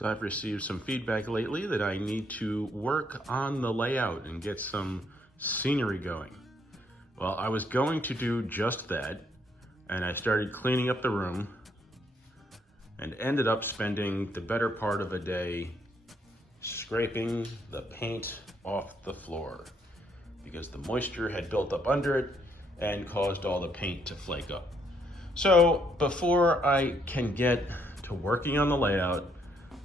So I've received some feedback lately that I need to work on the layout and get some scenery going. Well, I was going to do just that, and I started cleaning up the room and ended up spending the better part of a day scraping the paint off the floor because the moisture had built up under it and caused all the paint to flake up. So before I can get to working on the layout,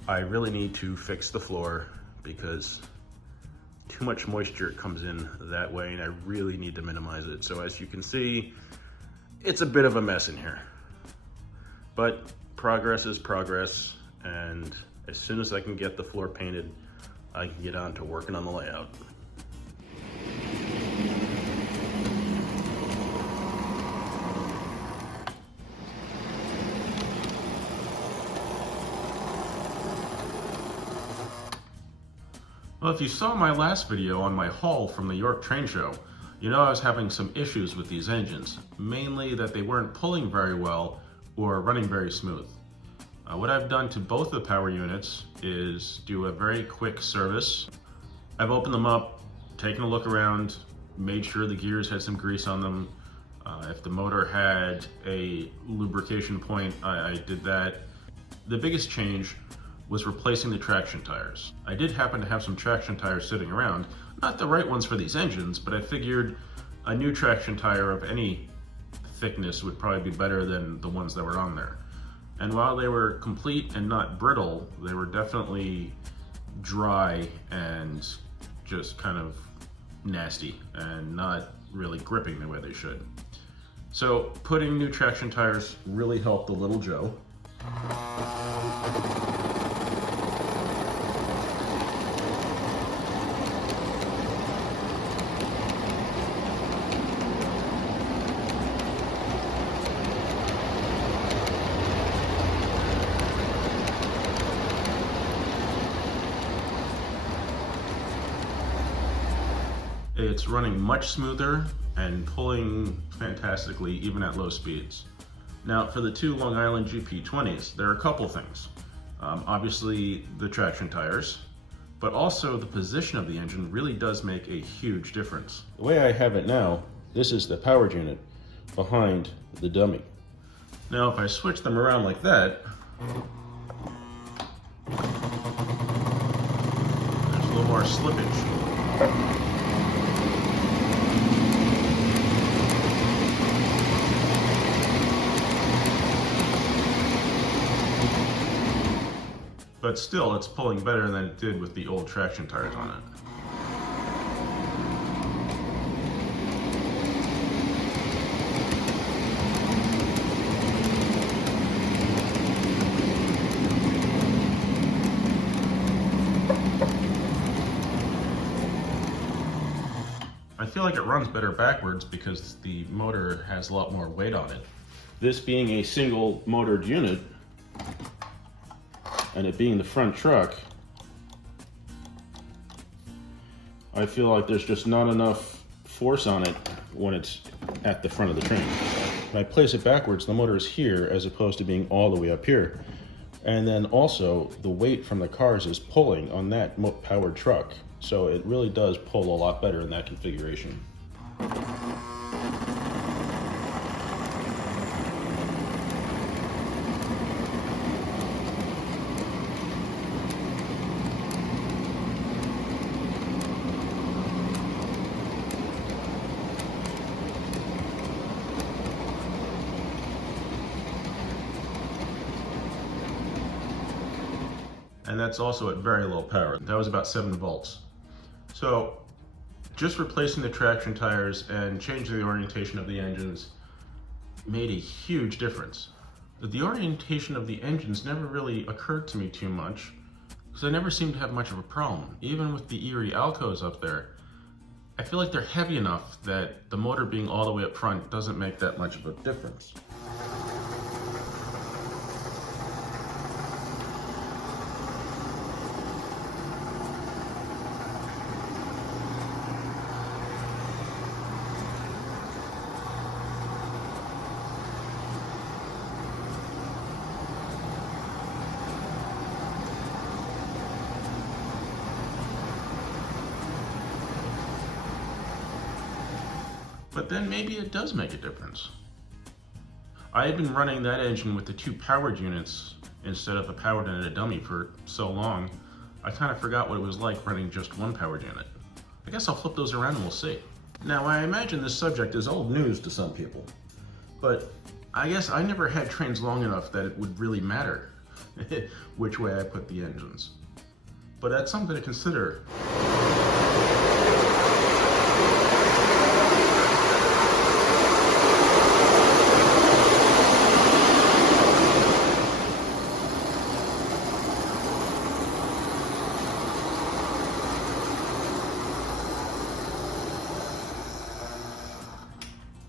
I really need to fix the floor because too much moisture comes in that way and I really need to minimize it. So as you can see, it's a bit of a mess in here. But progress is progress, and as soon as I can get the floor painted, I can get on to working on the layout. Well, if you saw my last video on my haul from the York train show, you know I was having some issues with these engines, mainly that they weren't pulling very well or running very smooth. What I've done to both the power units is do a very quick service. I've opened them up, taken a look around, made sure the gears had some grease on them. If the motor had a lubrication point, I did that. The biggest change was replacing the traction tires. I did happen to have some traction tires sitting around, not the right ones for these engines, but I figured a new traction tire of any thickness would probably be better than the ones that were on there. And while they were complete and not brittle, they were definitely dry and just kind of nasty and not really gripping the way they should. So putting new traction tires really helped the little Joe. It's running much smoother and pulling fantastically even at low speeds. Now for the two Long Island GP20s, there are a couple things. Obviously the traction tires, but also the position of the engine really does make a huge difference. The way I have it now, this is the power unit behind the dummy. Now if I switch them around like that, there's a little more slippage. But still, it's pulling better than it did with the old traction tires on it. I feel like it runs better backwards because the motor has a lot more weight on it. This being a single motored unit, and it being the front truck, I feel like there's just not enough force on it when it's at the front of the train. When I place it backwards, the motor is here as opposed to being all the way up here. And then also the weight from the cars is pulling on that powered truck. So it really does pull a lot better in that configuration. And that's also at very low power. That was about 7 volts. So just replacing the traction tires and changing the orientation of the engines made a huge difference. The orientation of the engines never really occurred to me too much because I never seemed to have much of a problem. Even with the Erie Alcos up there, I feel like they're heavy enough that the motor being all the way up front doesn't make that much of a difference. But then maybe it does make a difference. I had been running that engine with the 2 powered units instead of a powered and a dummy for so long, I kind of forgot what it was like running just 1 powered unit. I guess I'll flip those around and we'll see. Now, I imagine this subject is old news to some people, but I guess I never had trains long enough that it would really matter which way I put the engines. But that's something to consider.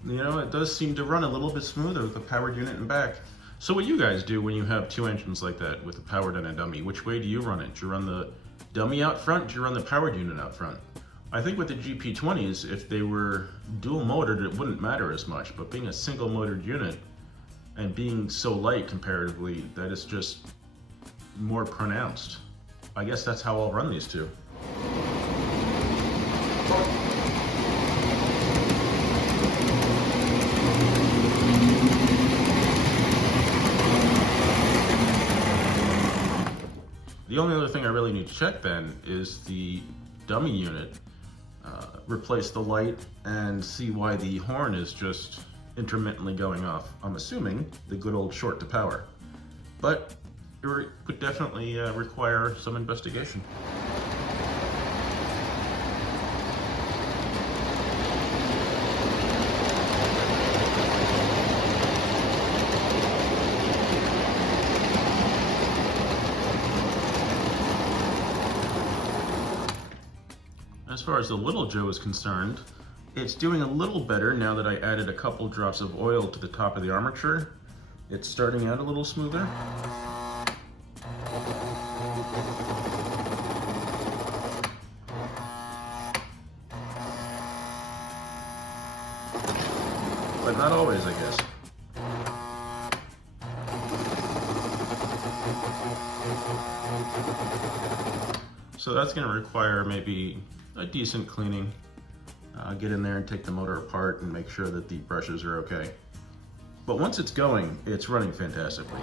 You know, it does seem to run a little bit smoother with the powered unit and back. So what you guys do when you have 2 engines like that with a powered and a dummy, which way do you run it? Do you run the dummy out front? Do you run the powered unit out front? I think with the GP20s, if they were dual motored, it wouldn't matter as much, but being a single motored unit and being so light comparatively, that is just more pronounced. I guess that's how I'll run these 2. The only other thing I really need to check then is the dummy unit, replace the light and see why the horn is just intermittently going off. I'm assuming the good old short to power, but it would definitely require some investigation. As far as the Little Joe is concerned, it's doing a little better now that I added a couple drops of oil to the top of the armature. It's starting out a little smoother. But not always, I guess. So that's going to require maybe a decent cleaning. Get in there and take the motor apart and make sure that the brushes are okay. But once it's going, it's running fantastically.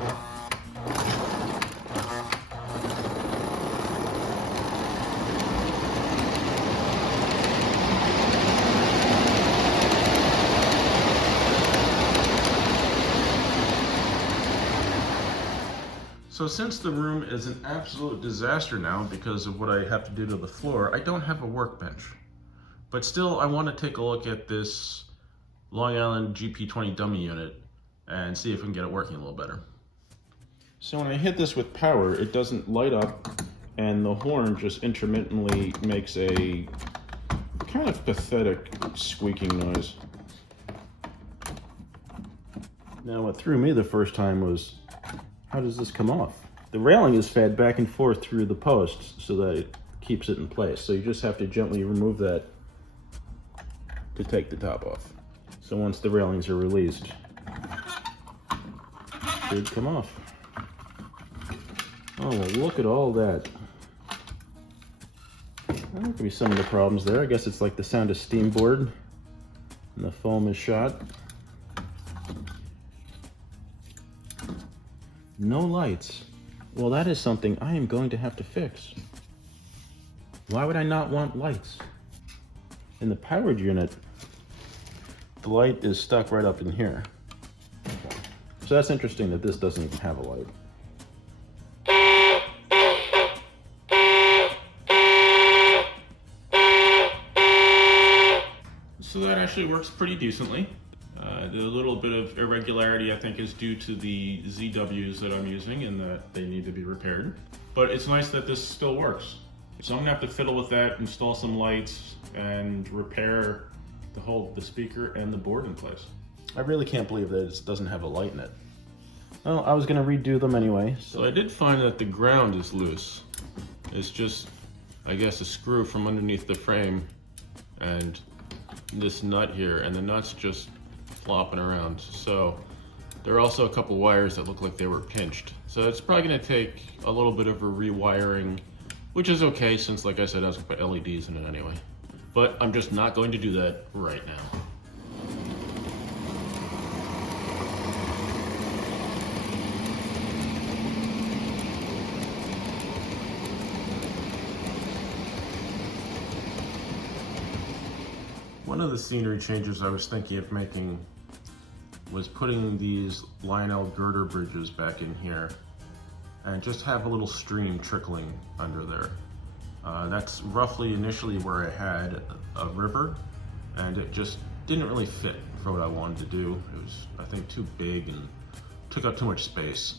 So since the room is an absolute disaster now because of what I have to do to the floor, I don't have a workbench. But still, I want to take a look at this Long Island GP20 dummy unit and see if we can get it working a little better. So when I hit this with power, it doesn't light up and the horn just intermittently makes a kind of pathetic squeaking noise. Now what threw me the first time was, how does this come off? The railing is fed back and forth through the posts so that it keeps it in place. So you just have to gently remove that to take the top off. So once the railings are released, it should come off. Oh, well, look at all that. That could be some of the problems there. I guess it's like the sound of steam board and the foam is shot. No lights. Well, that is something I am going to have to fix. Why would I not want lights? In the powered unit, the light is stuck right up in here. Okay. So that's interesting that this doesn't even have a light. So that actually works pretty decently. The little bit of irregularity, I think, is due to the ZWs that I'm using and that they need to be repaired. But it's nice that this still works. So I'm gonna have to fiddle with that, install some lights, and repair the speaker and the board in place. I really can't believe that it doesn't have a light in it. Well, I was gonna redo them anyway. So I did find that the ground is loose. It's just, I guess, a screw from underneath the frame and this nut here, and the nut's just flopping around. So there are also a couple wires that look like they were pinched. So it's probably gonna take a little bit of a rewiring, which is okay since, like I said, I was gonna put LEDs in it anyway. But I'm just not going to do that right now. One of the scenery changes I was thinking of making was putting these Lionel girder bridges back in here and just have a little stream trickling under there. That's roughly initially where I had a river, and it just didn't really fit for what I wanted to do. It was, I think, too big and took up too much space.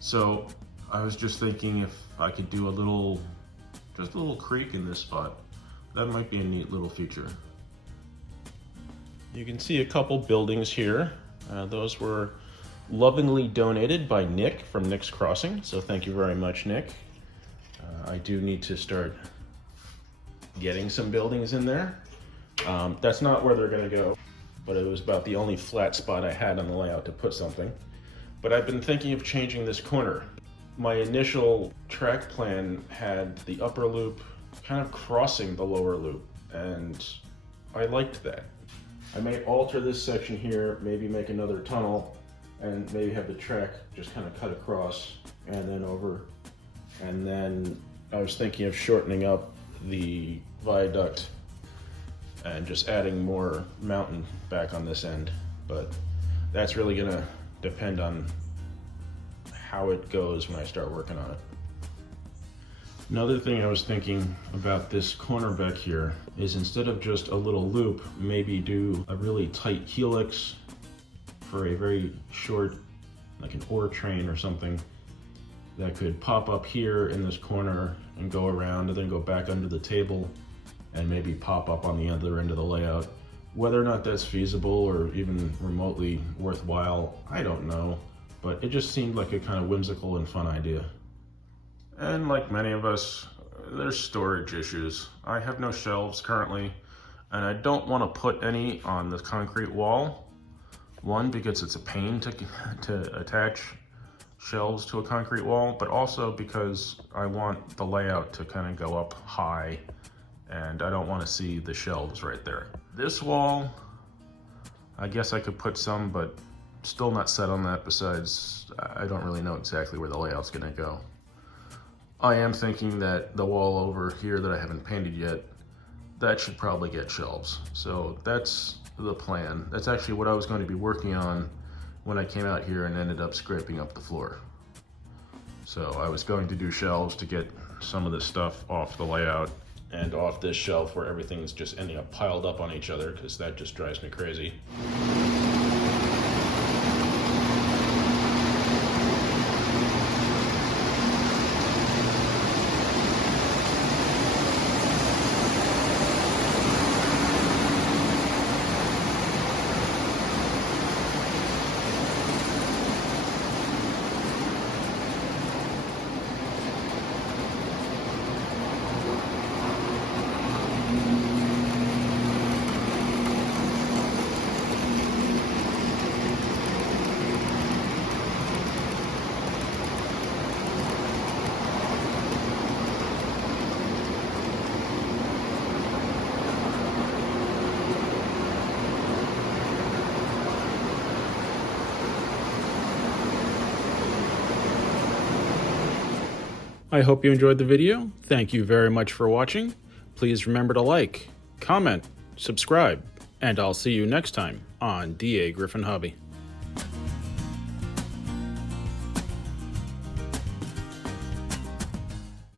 So I was just thinking if I could do just a little creek in this spot. That might be a neat little feature. You can see a couple buildings here. Those were lovingly donated by Nick from Nick's Crossing, so thank you very much, Nick. I do need to start getting some buildings in there. That's not where they're gonna go, but it was about the only flat spot I had on the layout to put something. But I've been thinking of changing this corner. My initial track plan had the upper loop kind of crossing the lower loop, and I liked that. I may alter this section here, maybe make another tunnel, and maybe have the track just kind of cut across and then over. And then I was thinking of shortening up the viaduct and just adding more mountain back on this end. But that's really gonna depend on how it goes when I start working on it. Another thing I was thinking about this corner back here is instead of just a little loop, maybe do a really tight helix for a very short, like an ore train or something, that could pop up here in this corner and go around and then go back under the table and maybe pop up on the other end of the layout. Whether or not that's feasible or even remotely worthwhile, I don't know, but it just seemed like a kind of whimsical and fun idea. And like many of us, there's storage issues. I have no shelves currently, and I don't want to put any on the concrete wall. One, because it's a pain to attach shelves to a concrete wall, but also because I want the layout to kind of go up high, and I don't want to see the shelves right there. This wall, I guess I could put some, but still not set on that. Besides, I don't really know exactly where the layout's gonna go. I am thinking that the wall over here that I haven't painted yet, that should probably get shelves. So that's the plan. That's actually what I was going to be working on when I came out here and ended up scraping up the floor. So I was going to do shelves to get some of this stuff off the layout and off this shelf where everything's just ending up piled up on each other, because that just drives me crazy. I hope you enjoyed the video. Thank you very much for watching. Please remember to like, comment, subscribe, and I'll see you next time on Dagryffyn Hobby.